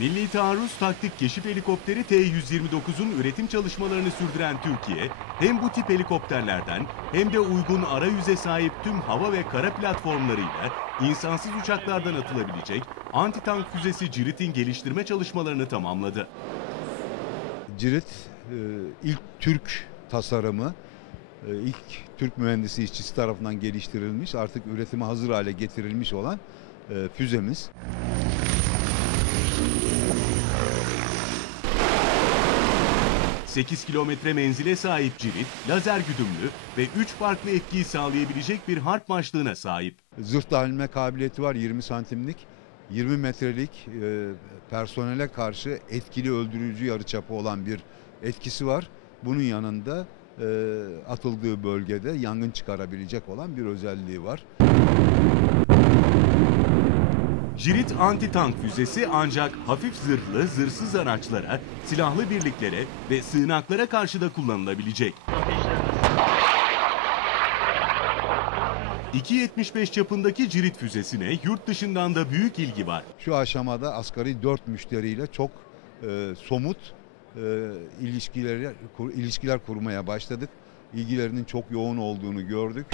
Milli Taarruz Taktik Keşif Helikopteri T-129'un üretim çalışmalarını sürdüren Türkiye, hem bu tip helikopterlerden hem de uygun arayüze sahip tüm hava ve kara platformlarıyla insansız uçaklardan atılabilecek anti-tank füzesi Cirit'in geliştirme çalışmalarını tamamladı. Cirit e, ilk Türk tasarımı, e, ilk Türk mühendisi işçisi tarafından geliştirilmiş, artık üretime hazır hale getirilmiş olan e, füzemiz. — 8 kilometre menzile sahip Cirit, lazer güdümlü ve 3 farklı etkiyi sağlayabilecek bir harp başlığına sahip. Zırh dahilme kabiliyeti var 20 santimlik. 20 metrelik e, personele karşı etkili öldürücü yarıçapı olan bir etkisi var. Bunun yanında e, atıldığı bölgede yangın çıkarabilecek olan bir özelliği var. Jirit anti-tank füzesi ancak hafif zırhlı, zırhsız araçlara, silahlı birliklere ve sığınaklara karşı da kullanılabilecek. 2.75 çapındaki Cirit füzesine yurt dışından da büyük ilgi var. Şu aşamada asgari 4 müşteriyle çok e, somut e, ilişkiler, kur- ilişkiler kurmaya başladık. İlgilerinin çok yoğun olduğunu gördük.